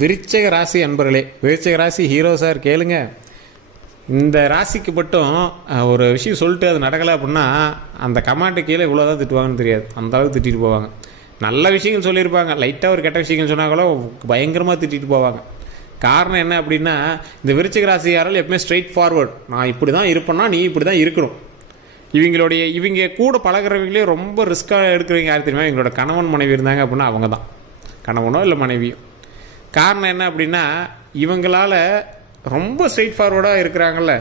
விருச்சிக ராசி அன்பர்களே, விருச்சிக ராசி ஹீரோ சார் கேளுங்க. இந்த ராசிக்கு மட்டும் ஒரு விஷயம் சொல்லிட்டு அது நடக்கலை அப்படின்னா அந்த கமாண்டு கீழே இவ்வளோ தான் திட்டுவாங்கன்னு தெரியாது, அந்த அளவுக்கு திட்டிட்டு போவாங்க. நல்ல விஷயங்கள் சொல்லியிருப்பாங்க, லைட்டாக ஒரு கெட்ட விஷயங்கள் சொன்னாங்களோ பயங்கரமாக திட்டிட்டு போவாங்க. காரணம் என்ன அப்படின்னா, இந்த விருச்சிக ராசிக்காரர்கள் எப்பவுமே ஸ்ட்ரெயிட் ஃபார்வர்ட், நான் இப்படி தான் இருப்பேன்னா நீ இப்படி தான் இருக்கணும். இவங்க கூட பழகிறவங்களே ரொம்ப ரிஸ்க்காக எடுக்கிறவங்க யார் தெரியுமா? எங்களோட கணவன் மனைவி இருந்தாங்க அப்படின்னா அவங்க தான், கணவனோ இல்லை மனைவியோ. காரணம் என்ன அப்படின்னா, இவங்களால் ரொம்ப ஸ்ட்ரெயிட் ஃபார்வர்டாக இருக்கிறாங்கல்ல,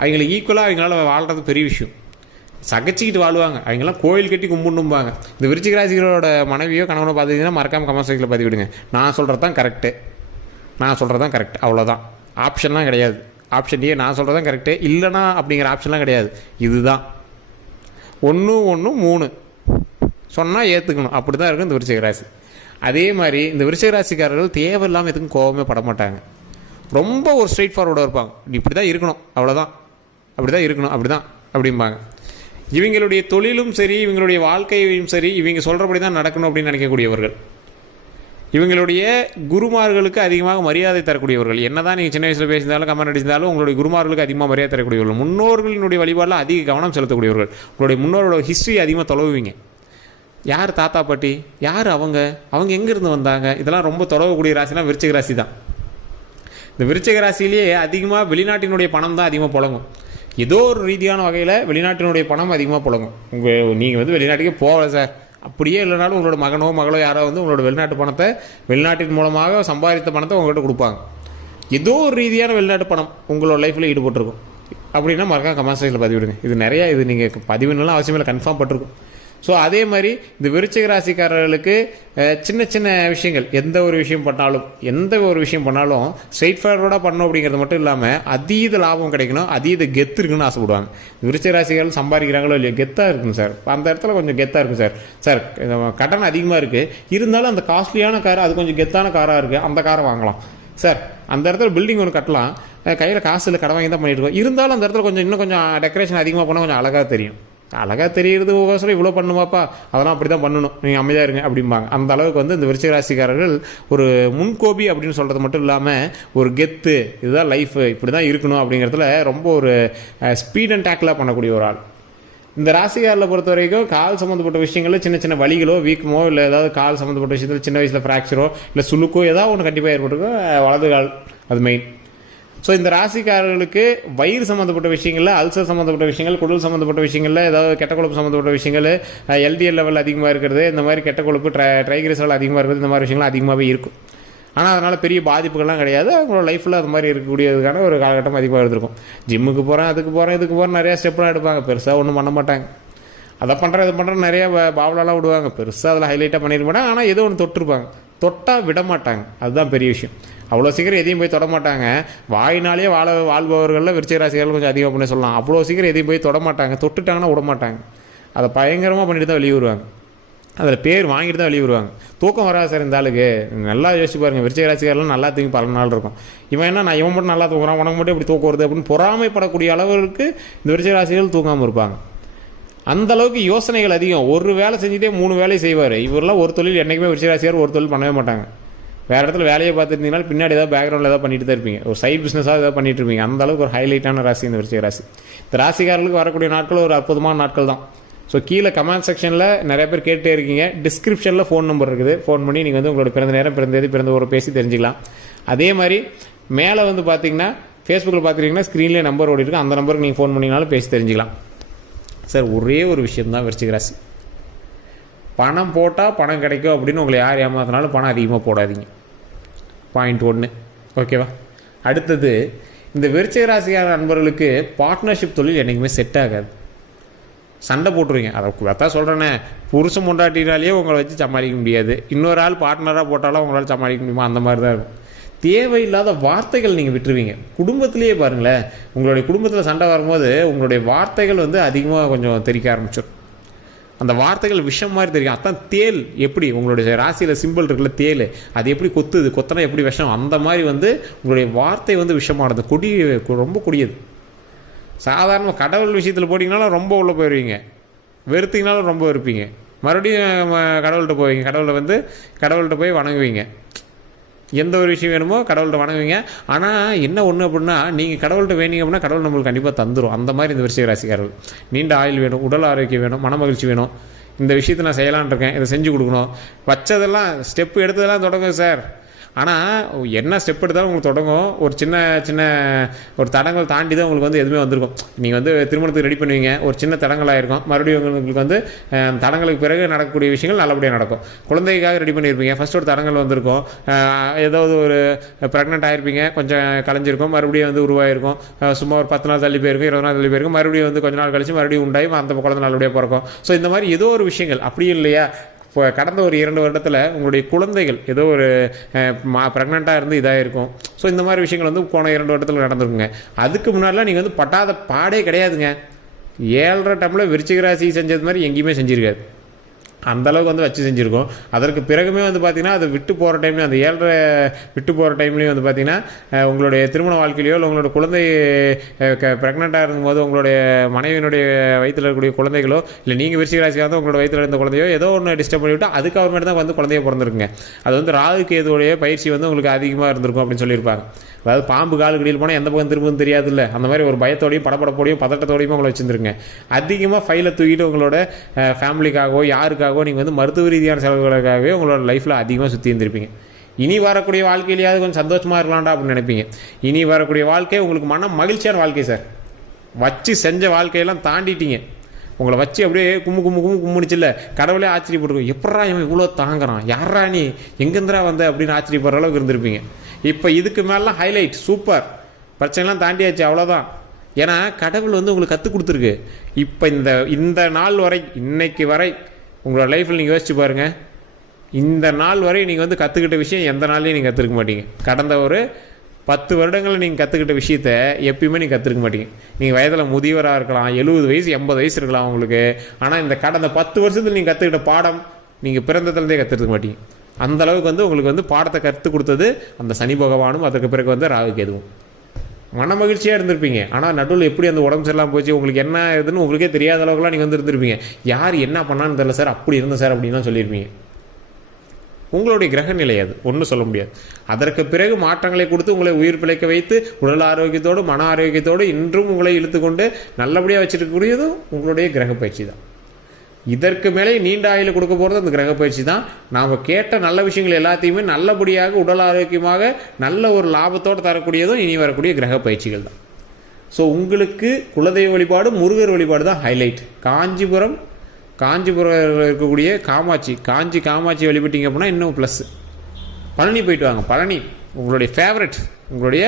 அவங்களுக்கு ஈக்குவலாக அவங்களால வாழ்கிறது பெரிய விஷயம். சகச்சிக்கிட்டு வாழ்வாங்க, அவங்களாம் கோயில் கட்டி கும்பிடும்பாங்க. இந்த விருச்சிக ராசிகளோட மனைவியோ கணவனோ பார்த்துக்கிட்டிங்கன்னா மறக்காமல் கமெண்ட் செக்ஷனில் பதிவு விடுங்க. நான் சொல்கிறது தான் கரெக்டு, நான் சொல்கிறது தான் கரெக்ட், அவ்வளோதான். ஆப்ஷன்லாம் கிடையாது. ஆப்ஷன் ஏ நான் சொல்கிறது தான் கரெக்டு, இல்லைனா அப்படிங்கிற ஆப்ஷன்லாம் கிடையாது. இதுதான் 1 1 3 சொன்னால் ஏற்றுக்கணும். அப்படி தான் இருக்கும் இந்த விருச்சிக ராசி. அதே மாதிரி இந்த விருச்சிக ராசிக்காரர்கள் தேவையில்லாமல் எதுக்கும் கோபமே பட மாட்டாங்க. ரொம்ப ஒரு ஸ்ட்ரெயிட் ஃபார்வர்டாக இருப்பாங்க. இப்படி தான் இருக்கணும், அவ்வளோதான், அப்படி தான் இருக்கணும், அப்படி தான் அப்படிம்பாங்க. இவங்களுடைய தொழிலும் சரி, இவங்களுடைய வாழ்க்கையும் சரி, இவங்க சொல்கிறபடி தான் நடக்கணும் அப்படின்னு நினைக்கக்கூடியவர்கள். இவங்களுடைய குருமார்களுக்கு அதிகமாக மரியாதை தரக்கூடியவர்கள். என்ன தான் நீங்கள் சின்ன வயசில் பேசியிருந்தாலும் கமெண்ட் அடிச்சிருந்தாலும் உங்களுடைய குருமார்களுக்கு அதிகமாக மரியாதை தரக்கூடியவர்கள். முன்னோர்களினுடைய வழிபாடில் அதிக கவனம் செலுத்தக்கூடியவர்கள். உங்களுடைய முன்னோரோட ஹிஸ்ட்ரி அதிகமாக தொலைவுவீங்க. யார் தாத்தா பாட்டி, யார் அவங்க எங்கேருந்து வந்தாங்க, இதெல்லாம் ரொம்ப தொலைவக்கூடிய ராசினா விருச்சிக ராசி தான். இந்த விருச்சிக ராசியிலேயே அதிகமாக வெளிநாட்டினுடைய பணம் தான் அதிகமாக புழங்கும். ஏதோ ஒரு ரீதியான வகையில் வெளிநாட்டினுடைய பணம் அதிகமாக புழங்கும். நீங்கள் வெளிநாட்டுக்கே போகலை சார், அப்படியே இல்லைனாலும் உங்களோட மகனோ மகளோ யாரோ உங்களோட வெளிநாட்டு பணத்தை, வெளிநாட்டின் மூலமாக சம்பாதித்த பணத்தை உங்கள்கிட்ட கொடுப்பாங்க. ஏதோ ஒரு ரீதியான வெளிநாட்டு பணம் உங்களோட லைஃப்பில் ஈடுபட்டிருக்கும். அப்படின்னா மறக்காம கமெண்ட் செக்ஷனில் பதிவிடுங்க. இது நிறையா, இது நீங்கள் பதிவுனாலும் அவசியம் இல்லை, கன்ஃபார்ம் பட்டிருக்கும். ஸோ அதே மாதிரி இந்த விருச்சிக ராசிக்காரர்களுக்கு சின்ன சின்ன விஷயங்கள், எந்த ஒரு விஷயம் பண்ணாலும் ஸ்ட்ரெயிட் ஃபார்வர்டாக பண்ணணும் அப்படிங்கிறது மட்டும் இல்லாமல் அதீத லாபம் கிடைக்கணும், அதீத கெத்து இருக்குன்னு ஆசைப்படுவாங்க. விருச்சிக ராசிக்காரர்கள் சம்பாதிக்கிறாங்களோ இல்லையோ கெத்தாக இருக்குங்க சார், அந்த இடத்துல கொஞ்சம் கெத்தாக இருக்கும் சார். சார் கட்டணம் அதிகமாக இருக்குது, இருந்தாலும் அந்த காஸ்ட்லியான கார், அது கொஞ்சம் கெத்தான காராக இருக்குது, அந்த காரை வாங்கலாம் சார். அந்த இடத்துல பில்டிங் ஒன்று கட்டலாம், கையில் காசு இல்லை, கடை வாங்கி தான் பண்ணிட்டு இருக்கோம், இருந்தாலும் அந்த இடத்துல இன்னும் கொஞ்சம் டெக்கரேஷன் அதிகமாக பண்ணால் கொஞ்சம் அழகாக தெரியும். அழகாக தெரியுறது ஒவ்வொரு இவ்வளோ பண்ணுவாப்பா, அதெல்லாம் அப்படி தான் பண்ணணும், நீங்கள் அமைதியாக இருங்க அப்படிம்பாங்க. அந்த அளவுக்கு இந்த விருச்சிக ராசிக்காரர்கள் ஒரு முன்கோபி அப்படின்னு சொல்கிறது மட்டும் இல்லாமல் ஒரு கெத்து, இதுதான் லைஃப், இப்படி தான் இருக்கணும் அப்படிங்கிறதுல ரொம்ப ஒரு ஸ்பீட் அண்ட் டேக்கிளாக பண்ணக்கூடிய ஒரு ஆள். இந்த ராசிக்காரில் பொறுத்த வரைக்கும் கால் சம்மந்தப்பட்ட விஷயங்களில் சின்ன சின்ன வலிகளோ வீக்கமோ இல்லை ஏதாவது கால் சம்மந்தப்பட்ட விஷயத்தில் சின்ன வயசில் ஃப்ராக்சரோ இல்லை சுளுக்கோ ஏதாவது ஒன்று கண்டிப்பாக ஏற்பட்டிருக்கும், வலது கால் அது மெயின். ஸோ இந்த ராசிக்காரர்களுக்கு வயிறு சம்மந்தப்பட்ட விஷயங்களில், அல்சர் சம்மந்தப்பட்ட விஷயங்கள், குடல் சம்மந்தப்பட்ட விஷயங்களில், ஏதாவது கெட்ட கொழுப்பு சம்மந்தப்பட்ட விஷயங்கள், எல்டிஎல் லெவல் அதிகமாக இருக்கிறது, இந்த மாதிரி கெட்ட கொழுப்பு ட்ரைகிளிசரைட் அதிகமாக இருக்கிறது, இந்த மாதிரி விஷயங்கள் அதிகமாகவே இருக்கும். ஆனால் அதனால் பெரிய பாதிப்புகள்லாம் கிடையாது. அவங்களோட லைஃப்பில் அது மாதிரி இருக்கக்கூடியதுக்கான ஒரு காலகட்டம் அதிகமாக இருந்திருக்கும். ஜிம்முக்கு போகிறேன், அதுக்கு போகிறேன், நிறையா ஸ்டெப்லாம் எடுப்பாங்க, பெருசாக ஒன்றும் பண்ண மாட்டாங்க. அதை பண்ணுறேன் நிறையா பாவலாலாம் விடுவாங்க, பெருசாக அதில் ஹைலைட்டாக பண்ணியிருக்க மாட்டாங்க. ஆனால் ஏதோ ஒன்று தொட்டிருப்பாங்க, தொட்டால் விட மாட்டாங்க, அதுதான் பெரிய விஷயம். அவ்வளோ சீக்கிரம் எதையும் போய் தொட மாட்டாங்க. வாயினாலே வாழ்பவர்களில் விருச்சிக ராசிகள் கொஞ்சம் அதிகம் பண்ணி சொல்லலாம். அவ்வளோ சீக்கிரம் எதையும் போய் தொட மாட்டாங்க, தொட்டுட்டாங்கன்னா விட மாட்டாங்க. அதை பயங்கரமாக பண்ணிட்டு தான் வெளியே வருவாங்க, அதில் பேர் வாங்கிட்டு தான் வெளியே வருவாங்க. தூக்கம் வராது சார் இந்த ஆளுக்கு, நல்லா யோசிச்சு பாருங்க. விருச்சிக ராசிக்காரெல்லாம் நல்லா தூங்கி பல நாள் இருக்கும். இவன் என்ன, நான் இவன் மட்டும் நல்லா தூங்குறான், உனக்கு மட்டும் இப்படி தூக்கம் வருது அப்படின்னு பொறாமைப்படக்கூடிய அளவுக்கு இந்த விருச்சிக ராசிகள் தூங்காமல் இருப்பாங்க. அந்த அளவுக்கு யோசனைகள் அதிகம். ஒரு வேலை செஞ்சுட்டே 3 வேலையை செய்வார். இவரெல்லாம் ஒரு தொழில் என்றைக்குமே விருச்சிக ராசிக்கார் ஒரு தொழில் பண்ணவே மாட்டாங்க. வேறு இடத்துல வேலையை பார்த்துருந்தீங்கன்னா பின்னாடி ஏதாவது பேக்ரவுண்டில் ஏதாவது பண்ணிட்டு தான் இருப்பீங்க, ஒரு சைட் பிஸ்னஸாக ஏதாவது பண்ணிட்டு இருப்பீங்க. அந்த அளவுக்கு ஒரு ஹைலைட்டான ராசி இந்த விருச்சிக ராசி. இந்த ராசிக்காரர்களுக்கு வரக்கூடிய நாட்கள் ஒரு அற்புதமான நாட்கள் தான். ஸோ கீழே கமெண்ட் செக்ஷனில் நிறைய பேர் கேட்டே இருக்கீங்க, டிஸ்கிரிப்ஷனில் ஃபோன் நம்பர் இருக்குது, ஃபோன் பண்ணி நீங்கள் உங்களோட பிறந்த நேரம், பிறந்தது, பிறந்த ஒரு பேசி தெரிஞ்சுக்கலாம். அதே மாதிரி மேலே பார்த்தீங்கன்னா ஃபேஸ்புக்கில் பார்த்துக்கிட்டிங்கன்னா ஸ்க்ரீன்லேயே நம்பர் ஓடி இருக்குது, அந்த நம்பருக்கு நீங்கள் ஃபோன் பண்ணிங்கனாலும் பேசி தெரிஞ்சுக்கலாம். சார் ஒரே ஒரு விஷயம்தான் விருச்சிக ராசி, பணம் போட்டால் பணம் கிடைக்கும் அப்படின்னு உங்களை யார் ஏமாத்தினாலும் பணம் அதிகமாக போடாதீங்க. பாயிண்ட் 1, ஓகேவா? அடுத்தது, இந்த விருச்சிக ராசிக்கார நண்பர்களுக்கு பார்ட்னர்ஷிப் தொழில் என்றைக்குமே செட் ஆகாது, சண்டை போட்டுருவீங்க. அதான் சொல்கிறேன்னே, புருஷன் பொண்டாட்டினாலேயே உங்களை வச்சு சமாளிக்க முடியாது, இன்னொரு ஆள் பார்ட்னராக போட்டாலும் உங்களால் சமாளிக்க முடியுமா? அந்த மாதிரி தான் இருக்கும். தேவையில்லாத வார்த்தைகள் நீங்கள் விட்டுருவீங்க. குடும்பத்திலேயே பாருங்களேன், உங்களுடைய குடும்பத்தில் சண்டை வரும்போது உங்களுடைய வார்த்தைகள் அதிகமாக கொஞ்சம் தெரிக்க ஆரம்பிச்சிடும். அந்த வார்த்தைகள் விஷம் மாதிரி தெரியும். அதான் தேல் எப்படி உங்களுடைய ராசியில் சிம்பிள் இருக்குல்ல, தேல், அது எப்படி கொத்தனா எப்படி விஷம், அந்த மாதிரி உங்களுடைய வார்த்தை விஷமானது, ரொம்ப கொடியது. சாதாரண கடவுள் விஷயத்தில் போட்டிங்கனாலும் ரொம்ப உள்ளே போயிடுவீங்க, வெறுத்திங்கனாலும் ரொம்ப வெறுப்பீங்க, மறுபடியும் கடவுள்கிட்ட போவீங்க, கடவுள்கிட்ட போய் வணங்குவீங்க. எந்த ஒரு விஷயம் வேணுமோ கடவுள்கிட்ட வணங்குவீங்க. ஆனால் என்ன ஒன்று அப்படின்னா, நீங்கள் கடவுள்கிட்ட வேணிங்க அப்படின்னா கடவுள் நம்மளுக்கு கண்டிப்பாக தந்துடும். அந்த மாதிரி இந்த விருச்சிக ராசிக்காரர்கள் நீண்ட ஆயுள் வேணும், உடல் ஆரோக்கியம் வேணும், மன மகிழ்ச்சி வேணும், இந்த விஷயத்தை நான் செய்யலான் இருக்கேன், இதை செஞ்சு கொடுக்கணும், வச்சதெல்லாம் ஸ்டெப்பு எடுத்ததெல்லாம் தொடங்கும் சார். ஆனால் என்ன ஸ்டெப் எடுத்தாலும் உங்களுக்கு தொடங்கும். ஒரு சின்ன சின்ன ஒரு தடங்கள் தாண்டி தான் உங்களுக்கு வந்து எதுவுமே வந்திருக்கும். நீங்கள் வந்து திருமணத்துக்கு ரெடி பண்ணுவீங்க, ஒரு சின்ன தடங்களாக இருக்கும், மறுபடியும் உங்களுக்கு வந்து தடங்களுக்கு பிறகு நடக்கக்கூடிய விஷயங்கள் நல்லபடியாக நடக்கும். குழந்தைக்காக ரெடி பண்ணியிருப்பீங்க, ஃபஸ்ட் ஒரு தடங்கள் வந்திருக்கும், ஏதாவது ஒரு ப்ரெக்னென்ட் ஆகிருப்பீங்க, கொஞ்சம் கலைஞ்சிருக்கும், மறுபடியும் வந்து உருவாயிருக்கும், சும்மா ஒரு 10 நாள் தள்ளி போயிருக்கும், 20 நாள் தள்ளி போயிருக்கும், மறுபடியும் வந்து கொஞ்ச நாள் கழிச்சு மறுபடியும் உண்டாகி அந்த குழந்தை நல்லபடியாக பிறக்கும். ஸோ இந்த மாதிரி ஏதோ ஒரு விஷயங்கள் அப்படியும் இல்லையா, இப்போ கடந்த ஒரு 2 வருடத்தில் உங்களுடைய குழந்தைகள் ஏதோ ஒரு ப்ரெக்னெண்ட்டாக இருந்து இதாக இருக்கும். ஸோ இந்த மாதிரி விஷயங்கள் வந்து போன 2 வருடத்தில் நடந்திருக்குங்க. அதுக்கு முன்னாடிலாம் நீங்கள் வந்து பட்டாத பாடே கிடையாதுங்க. 7.5 டம்ளர் விருச்சிக ராசி செஞ்சது மாதிரி எங்கேயுமே செஞ்சுருக்காது. அந்தளவுக்கு வந்து வச்சு செஞ்சுருக்கோம். அதற்கு பிறகுமே வந்து பார்த்திங்கன்னா அது விட்டு போகிற டைம்லேயும், அந்த 7.5 விட்டு போகிற டைம்லேயும் வந்து பார்த்திங்கன்னா உங்களுடைய திருமண வாழ்க்கையிலையோ இல்லை உங்களோட குழந்தை ப்ரெக்னெண்ட்டாக இருக்கும்போது உங்களுடைய மனைவியினுடைய வயிற்றில் இருக்கக்கூடிய குழந்தைகளோ இல்லை நீங்கள் விருச்சிக ராசியாக இருந்தால் உங்களோட வயிற்றில் இருந்த குழந்தையோ ஏதோ ஒன்று டிஸ்டர்ப் பண்ணிவிட்டு அதுக்கு அப்புறமேட்டு தான் வந்து குழந்தைய பிறந்திருக்குங்க. அது வந்து ராகு கேதுவுடைய பயிற்சி வந்து உங்களுக்கு அதிகமாக இருந்திருக்கும் அப்படின்னு சொல்லியிருப்பாங்க. அதாவது பாம்பு கால் கடியில் போனால் எந்த பக்கம் திரும்பவும் தெரியாது இல்லை, அந்த மாதிரி ஒரு பயத்தோடையும் படப்படப்போடையும் பதட்டத்தோடையும் உங்களை வச்சுருந்துருங்க. அதிகமாக ஃபைலை தூக்கிட்டு உங்களோட ஃபேமிலிக்காகவோ யாருக்காகவோ நீங்கள் வந்து மருத்துவ ரீதியான செலவுகளுக்காகவே உங்களோட லைஃப்பில் அதிகமாக சுற்றி இருந்திருப்பீங்க. இனி வரக்கூடிய வாழ்க்கையிலேயாவது கொஞ்சம் சந்தோஷமாக இருக்கலாம்டா அப்படின்னு நினைப்பீங்க. இனி வரக்கூடிய வாழ்க்கை உங்களுக்கு மன மகிழ்ச்சியான வாழ்க்கை சார். வச்சு செஞ்ச வாழ்க்கையெல்லாம் தாண்டிட்டீங்க. உங்களை வச்சு அப்படியே கும்முனிச்சில்ல, கடவுளே ஆச்சரியப்பட்டிருக்கும், எப்படா இவன் இவ்வளோ தாங்குறான், யாரா நீ எங்கேந்திரா வந்த அப்படின்னு ஆச்சரியப்படுற அளவுக்கு இருந்திருப்பீங்க. இப்போ இதுக்கு மேலாம் ஹைலைட் சூப்பர், பிரச்சனைலாம் தாண்டியாச்சு, அவ்வளோதான். ஏன்னா கடவுள் வந்து உங்களுக்கு கற்றுக் கொடுத்துருக்கு. இப்போ இந்த நாள் வரை, இன்னைக்கு வரை உங்களோட லைஃப்பில் நீங்கள் யோசிச்சு பாருங்கள், இந்த நாள் வரை நீங்கள் வந்து கற்றுக்கிட்ட விஷயம் எந்த நாள்லையும் நீங்கள் கற்றுக்க மாட்டீங்க. கடந்த ஒரு 10 வருடங்களில் நீங்கள் கற்றுக்கிட்ட விஷயத்த எப்பயுமே நீங்கள் கற்றுக்க மாட்டீங்க. நீங்கள் வயதில் முதியவராக இருக்கலாம், 70 வயசு 80 வயசு இருக்கலாம் உங்களுக்கு. ஆனால் இந்த கடந்த 10 வருஷத்தில் நீங்கள் கற்றுக்கிட்ட பாடம் நீங்கள் பிறந்ததுலேருந்தே கற்றுக்க மாட்டீங்க. அந்த அளவுக்கு வந்து உங்களுக்கு வந்து பாடத்தை கற்றுக் கொடுத்தது அந்த சனி பகவானும், அதுக்கு பிறகு வந்து ராகு கேதுவும். மன மகிழ்ச்சியாக இருந்திருப்பீங்க. ஆனால் நடுவில் எப்படி அந்த உடம்பு சரியில்லாமல் போச்சு, உங்களுக்கு என்ன இதுன்னு உங்களுக்கே தெரியாத அளவுக்குலாம் நீங்கள் வந்து இருந்திருப்பீங்க. யார் என்ன பண்ணான்னு தெரியல சார், அப்படி இருந்த சார் அப்படின்லாம் சொல்லியிருப்பீங்க. உங்களுடைய கிரக நிலை அது ஒன்றும் சொல்ல முடியாது. அதற்கு பிறகு மாற்றங்களை கொடுத்து உங்களை உயிர் பிழைக்க வைத்து உடல் ஆரோக்கியத்தோடு மன ஆரோக்கியத்தோடு இன்றும் உங்களை இழுத்து கொண்டு நல்லபடியாக வச்சுருக்கக்கூடியதும் உங்களுடைய கிரக பயிற்சி தான். இதற்கு மேலே நீண்ட ஆயுள் கொடுக்க போகிறது அந்த கிரக பயிற்சி தான். நாம் கேட்ட நல்ல விஷயங்கள் எல்லாத்தையுமே நல்லபடியாக உடல் ஆரோக்கியமாக நல்ல ஒரு லாபத்தோடு தரக்கூடியதும் இனி வரக்கூடிய கிரக பயிற்சிகள் தான். ஸோ உங்களுக்கு குலதெய்வ வழிபாடு, முருகர் வழிபாடு தான் ஹைலைட். காஞ்சிபுரம் இருக்கக்கூடிய காஞ்சி காமாட்சி வழிபட்டீங்க அப்படின்னா இன்னும் ப்ளஸ். பழனி போயிட்டு வாங்க. பழனி உங்களுடைய ஃபேவரட், உங்களுடைய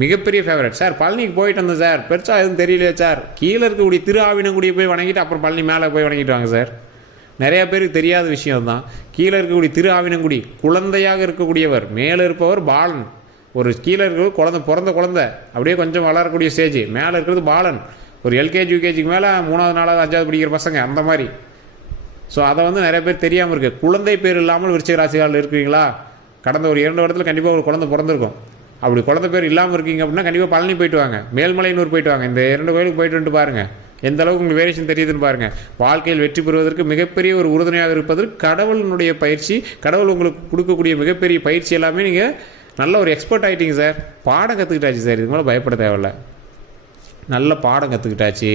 மிகப்பெரிய ஃபேவரட். சார் பழனிக்கு போயிட்டு வந்தேன் சார், பெருசாக எதுவும் தெரியலையா சார், கீழே இருக்கக்கூடிய திரு ஆவினங்குடியை போய் வணங்கிட்டு அப்புறம் பழனி மேலே போய் வணங்கிட்டு வாங்க சார். நிறையா பேருக்கு தெரியாத விஷயம் தான். கீழே இருக்கக்கூடிய திரு ஆவினங்குடி குழந்தையாக இருக்கக்கூடியவர், மேலே இருப்பவர் பாலன். ஒரு கீழே இருக்கிற பிறந்த குழந்தை அப்படியே கொஞ்சம் வளரக்கூடிய ஸ்டேஜ், மேலே இருக்கிறது பாலன். ஒரு எல்கேஜி யூகேஜிக்கு மேலே 3வது 4வது 5வது படிக்கிற பசங்க அந்த மாதிரி. ஸோ அதை வந்து நிறைய பேர் தெரியாமல் இருக்குது. குழந்தை பேர் இல்லாமல் விருச்சிக ராசிகாரில் இருக்கிறீங்களா, கடந்த ஒரு 2 வருடத்தில் கண்டிப்பாக ஒரு குழந்தை பிறந்திருக்கும். அப்படி குழந்தை பேர் இல்லாமல் இருக்கீங்க அப்படின்னா கண்டிப்பாக பழனி போயிட்டு வாங்க, மேல்மலையனூர் போயிட்டு வாங்க. இந்த 2 கோயிலுக்கு போயிட்டு வந்துட்டு பாருங்கள், எந்த அளவுக்கு உங்களுக்கு வேரியேஷன் தெரியுதுன்னு பாருங்கள். வாழ்க்கையில் வெற்றி பெறுவதற்கு மிகப்பெரிய ஒரு உறுதுணையாக இருப்பதற்கு கடவுளினுடைய பயிற்சி, கடவுள் உங்களுக்கு கொடுக்கக்கூடிய மிகப்பெரிய பயிற்சி எல்லாமே நீங்கள் நல்ல ஒரு எக்ஸ்பர்ட் ஆகிட்டீங்க சார். பாடம் கற்றுக்கிட்டாச்சு சார், இது மேலே பயப்பட தேவையில்லை. நல்ல பாடம் கற்றுக்கிட்டாச்சு,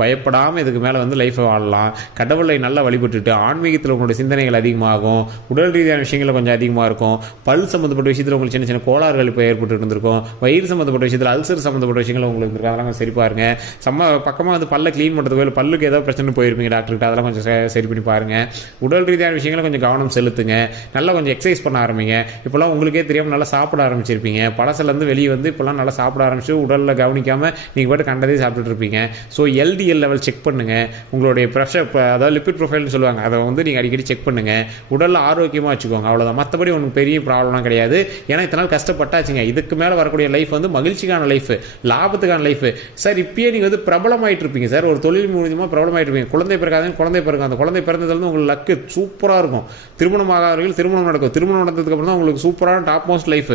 பயப்படாமல் இதுக்கு மேலே வந்து லைஃப்பை வாழலாம். கடவுளை நல்லா வழிபட்டுட்டு ஆன்மீகத்தில் உங்களுடைய சிந்தனைகள் அதிகமாகும், உடல் ரீதியான விஷயங்கள் கொஞ்சம் அதிகமாக இருக்கும். பல் சம்மந்தப்பட்ட விஷயத்தில் உங்களுக்கு சின்ன சின்ன கோளாறுகள் இப்போ ஏற்பட்டு இருந்திருக்கும். வயிறு சம்மந்தப்பட்ட விஷயத்தில் அல்சர் சம்மந்தப்பட்ட விஷயங்கள் உங்களுக்கு இருக்குது, அதெல்லாம் சரி பாருங்கள். பக்கமாக வந்து பல்லை க்ளீன் பண்ணுறதுக்கு பல்லுக்கு ஏதாவது பிரச்சனை போயிருப்பீங்க டாக்டர்கிட்ட, அதெல்லாம் கொஞ்சம் சரி பண்ணி பாருங்கள். உடல் ரீதியான விஷயங்களை கொஞ்சம் கவனம் செலுத்துங்க. நல்லா கொஞ்சம் எக்ஸசைஸ் பண்ண ஆரம்பிங்க. இப்போலாம் உங்களுக்கே தெரியாமல் நல்லா சாப்பிட ஆரம்பிச்சிருப்பீங்க. பழசிலேருந்து வெளியே வந்து இப்போலாம் நல்லா சாப்பிட ஆரம்பிச்சு உடலில் கவனிக்காமல் நீங்கள் பாட்டு கண்டதே சாப்பிட்டுட்டு இருப்பீங்க. ஸோ எல்டிஎல் லெவல் செக் பண்ணுங்கள். உங்களுடைய ப்ரெஷர், அதாவது லிப்பிட் ப்ரொஃபைல்னு சொல்லுவாங்க, அதை வந்து நீங்கள் அடிக்கடி செக் பண்ணுங்கள். உடலில் ஆரோக்கியமாக வச்சுக்கோங்க, அவ்வளோதான். மற்றபடி ஒன்றும் பெரிய ப்ராப்ளம்லாம் கிடையாது. ஏன்னா இத்தனை கஷ்டப்பட்டாச்சுங்க. இதுக்கு மேலே வரக்கூடிய லைஃப் வந்து மகிழ்ச்சிக்கான லைஃப், லாபத்துக்கான லைஃப். சார் இப்பயே நீங்கள் வந்து பிரபலமாயிட்டு இருப்பீங்க சார், ஒரு தொழில் மூலியமாக பிரபலமாயிட்டு இருப்பீங்க. குழந்தை பிறகு அந்த குழந்தை பிறந்ததுலேருந்து உங்களுக்கு லக்கு சூப்பராக இருக்கும். திருமணமாகாதவர்கள் திருமணம் நடக்கும். திருமணம் நடந்ததுக்கப்புறம் தான் உங்களுக்கு சூப்பரான டாப் மோஸ்ட் லைஃப்.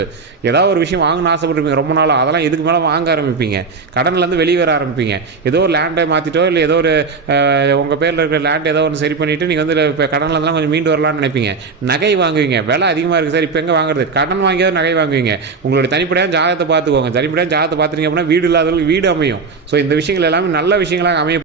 ஏதாவது ஒரு விஷயம் வாங்கணும்னு ஆசைப்பட்டுருப்பீங்க ரொம்ப நாளாக, அதெல்லாம் இதுக்கு மேலே வாங்க ஆரம்பிப்பீங்க. கடன்லேருந்து வெளியே வெளியே வர ஆரம்பிப்பீங்க. ஏதோ ஒரு லேண்டை மாற்றிட்டோ இல்லை ஏதோ ஒரு உங்கள் பேரில் இருக்கிற லேண்ட் ஏதோ ஒன்று சரி பண்ணிவிட்டு நீங்கள் வந்து இப்போ கடனில் இருந்தாலும் கொஞ்சம் மீண்டு வரலாம்னு நினைப்பீங்க. நகை வாங்குவீங்க. விலை அதிகமாக இருக்குது சார், இப்போ எங்கே வாங்குறது? கடன் வாங்கியாவது நகை வாங்குவீங்க. உங்களுடைய தனிப்படையாக ஜாதகத்தை பார்த்துக்கோங்க. தனிப்படையாக ஜாதகத்தை பார்த்துட்டீங்க அப்படின்னா வீடு இல்லாதவங்களுக்கு வீடு அமையும். ஸோ இந்த விஷயங்கள் எல்லாமே நல்ல விஷயங்களாக அமையும்.